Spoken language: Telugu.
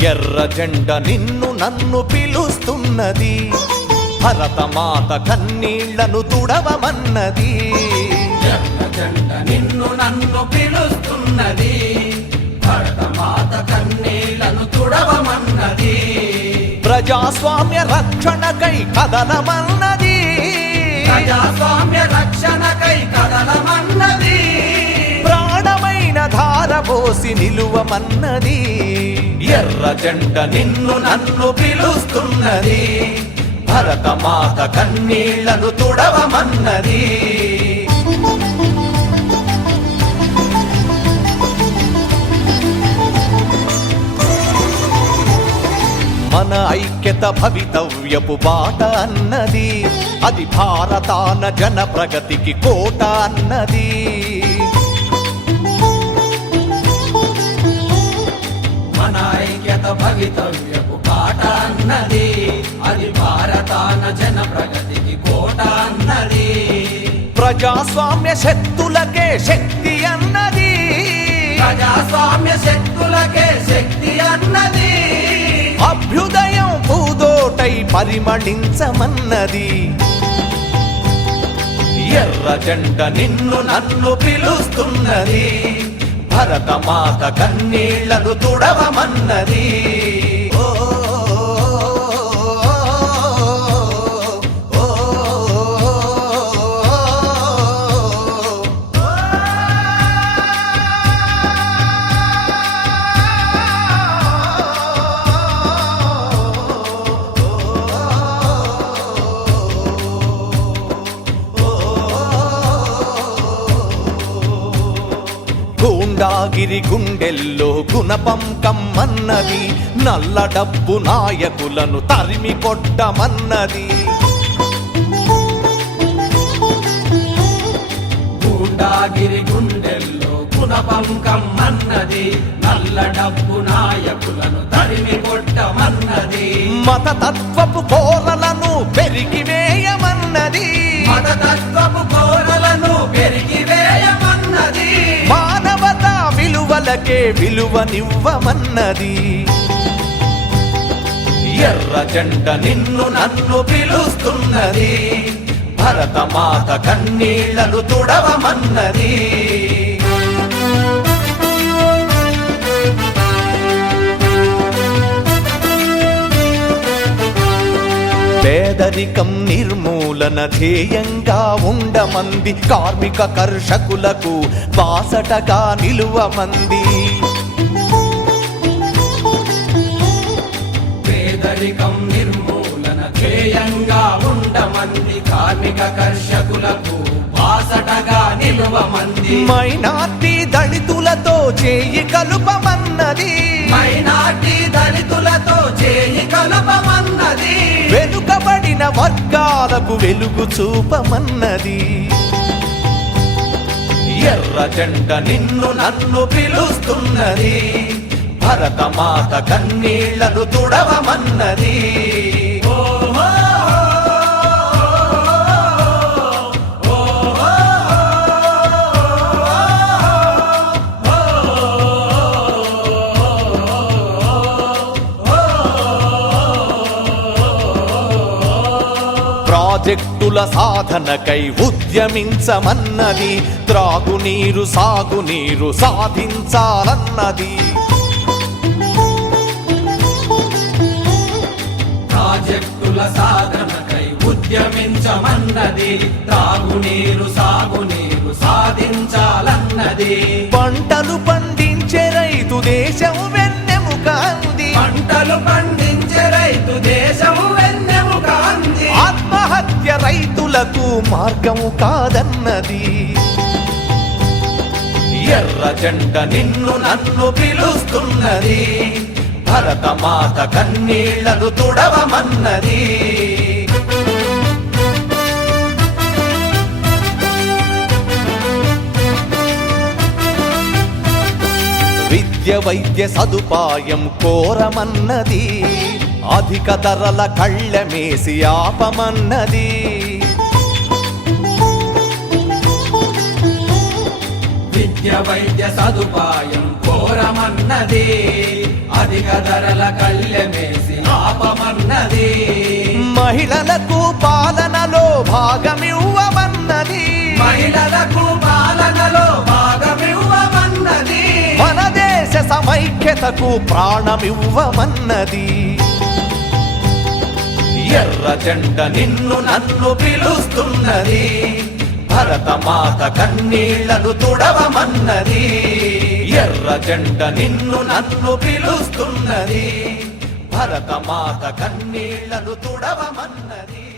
జెండ నిన్ను నన్ను పిలుస్తున్నది. భరతమాత కన్నీళ్ళను తుడవమన్నది. ఎర్ర జెండ నిన్ను నన్ను పిలుస్తున్నది. భరతమాత కన్నీళ్ళను తుడవమన్నది. ప్రజాస్వామ్య రక్షణకై కదలమన్నది. ప్రజాస్వామ్య రక్షణకై కదలమన్నది. ప్రాణమైన ధారపోసి నిలువమన్నది. ఎర్ర జెండ నిన్ను నన్ను పిలుస్తున్నది. భరతమాత కన్నీళ్ళను తుడవమన్నది. మన ఐక్యత భవితవ్యపు బాట అన్నది. అది భారతాన జన ప్రగతికి కోట అన్నది. భవితవ్యపు పాట అన్నది. అది భారతాన జన ప్రగతికి కోట అన్నది. ప్రజాస్వామ్య శక్తులకే శక్తి అన్నది. ప్రజాస్వామ్య శక్తులకే శక్తి అన్నది. అభ్యుదయం పూదోటై పరిమళించమన్నది. ఎర్ర జెండ నిన్ను నన్ను పిలుస్తున్నది. భరతమాత కన్నీళ్ళను తుడవమన్నది. గూండాగిరి గుండెల్లో గుణపం కమ్మన్నది. నల్ల డబ్బు నాయకులను తరిమి కొట్టమన్నది. గూండాగిరి గుండెల్లో గుణపంకం అన్నది నల్ల డబ్బు నాయకులను తరిమి కొట్టమన్నది. మతతత్వపు కోరలను పెరిగివేయమన్నది మతతత్వపు కోరలను పెరిగి విలువలకే విలువనివ్వమన్నది. ఎర్ర జెండ నిన్ను నన్ను పిలుస్తున్నది. భరతమాత కన్నీళ్ళను తుడవమన్నది. పేదరికం నిర్మూలన ధ్యేయంగా ఉండమంది కార్మిక కర్షకులకు బాసటగా నిలువమంది. పేదరికం నిర్మూలన ధ్యేయంగా ఉండమంది కార్మిక కర్షకులకు బాసటగా నిలువమంది. మైనార్టీ దళితులతో చేయి కలుపమన్నది. మైనార్టీ దళితులతో మార్గాలకు వెలుగు చూపమన్నది. ఎర్ర జెండ నిన్ను నన్ను పిలుస్తున్నది. భరతమాత కన్నీళ్ళను తుడవమన్నది. ప్రాజెక్టుల సాధనకై ఉద్యమించమన్నది. త్రాగునీరు సాగునీరు సాధించాలన్నది. ప్రాజెక్టుల సాధనకై ఉద్యమించమన్నది. తాగునీరు సాగునీరు సాధించాలన్నది. పంటలు పండించే రైతు దేశం వెన్నెముక పంటలు పండించే రైతు రైతులకు మార్గము కాదన్నది. ఎర్ర జెండ నిన్ను నన్ను పిలుస్తున్నది. భరతమాత కన్నీళ్ళను తుడవమన్నది. విద్య వైద్య సదుపాయం కోరమన్నది. అధిక ధరల కళ్ళమేసి ఆపమన్నది. వైద్య సదుపాయం కోరమన్నది. అధిక ధరల కళ్ళెమేసి ఆపమన్నది. మహిళలకు పాలనలో భాగమివ్వమన్నది. మహిళలకు పాలనలో భాగమివ్వమన్నది. మన దేశ సమైక్యతకు ప్రాణమివ్వమన్నది. ఎర్ర జెండ నిన్ను నన్ను పిలుస్తున్నది. భరతమాత కన్నీళ్ళను తుడవమన్నది. ఎర్ర జెండ నిన్ను నన్ను పిలుస్తున్నది. భరతమాత కన్నీళ్ళను తుడవమన్నది.